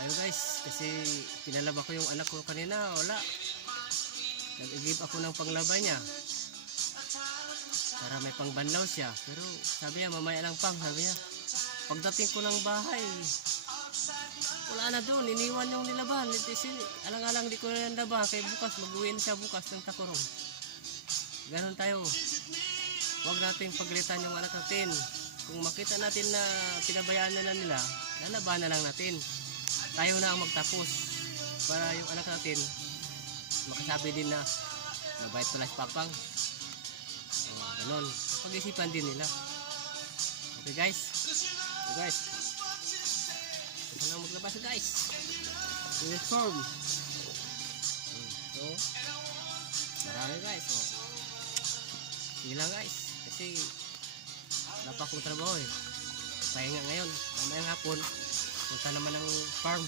tayo guys, kasi pinalaba ko yung anak ko kanina, wala. Nag-give ako ng panglaba niya para may pangbanlaw siya, pero sabi niya mamaya lang pang, sabi niya. Pagdating ko ng bahay, wala na doon, iniwan yung nilaban. Alang-alang di ko na nilaban, kaya bukas mag-uwi na siya bukas ng Tacorong. Ganon tayo, huwag natin paglitan yung anak natin. Kung makita natin na pinabayaan na nila, lalaban na lang natin. Tayo na ang magtapos para yung anak natin makasabi din na mabait pala si Papang. Ganon, pag-isipan din nila. Okay guys, so guys, ito na maglabas guys, uniform. So marami guys, so sige lang guys, kasi wala pa akong trabaho eh. Pahinga ngayon, mamayang hapon punta naman ng farm.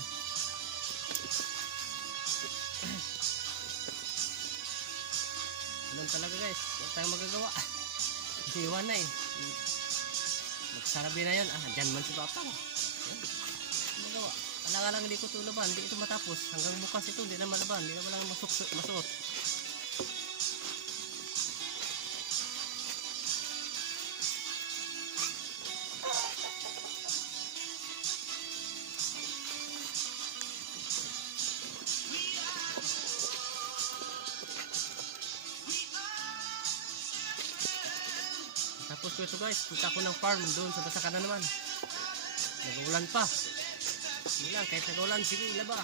Ganun talaga guys, wala tayong magagawa. Iwan na eh, magsarabi na yun. Dyan man si Papa. Magawa, alang-alang hindi ko ito laban, hindi ito matapos. Hanggang bukas ito, hindi na malaban, hindi na walang masuot. Tapos ko ito guys, punta ko ng farm doon sa Basaka na naman. Nag-ulan pa. Hindi lang, kahit nag-ulan, sige, laba.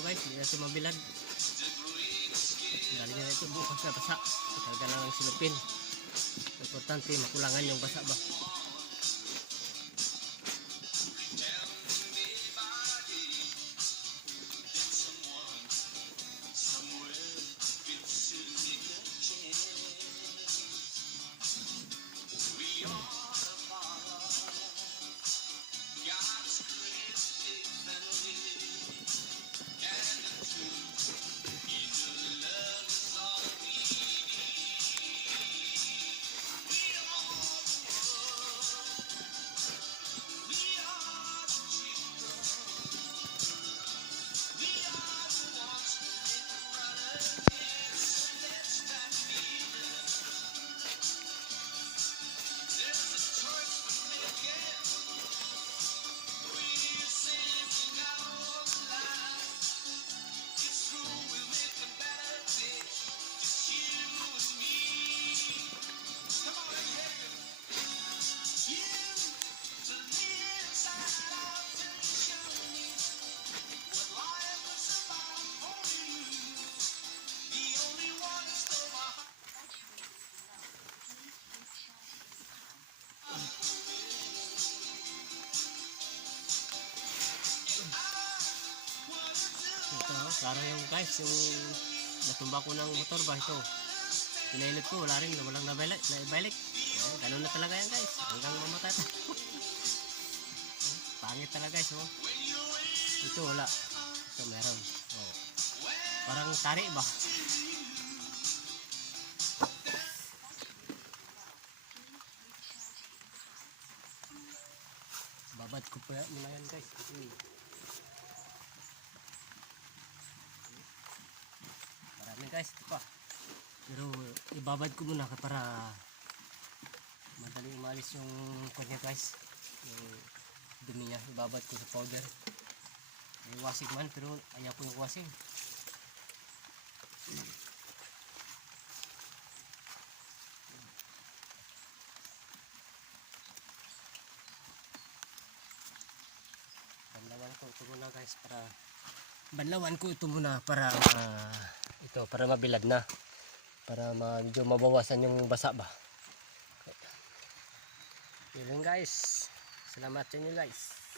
Guys, hindi natin mabilad. Dali na ito bukas na basa. Talaga lang ang silupin. Importante makulangan yung basa ba. Klaro yung guys, yung natumba ko ng motor ba ito. Pinailip ko, wala rin, walang nabalik. Ganun na talaga yan guys, hanggang mamatay pa. Pangit talaga guys, oh. Ito wala, ito meron. Oh. Parang tari ba? Babad ko pa muna yan guys. Marami guys, ito pa. Pero ibabad ko muna para madaling umalis yung kanya guys. Yung dumi niya, ibabad ko sa powder. May wasig man pero ayaw ko yung wasig. Pandawan ko ito muna guys para banlawan ko ito muna para para mabilad na. Para medyo mabawasan yung basa ba. Yun guys. Salamat sa inyo guys.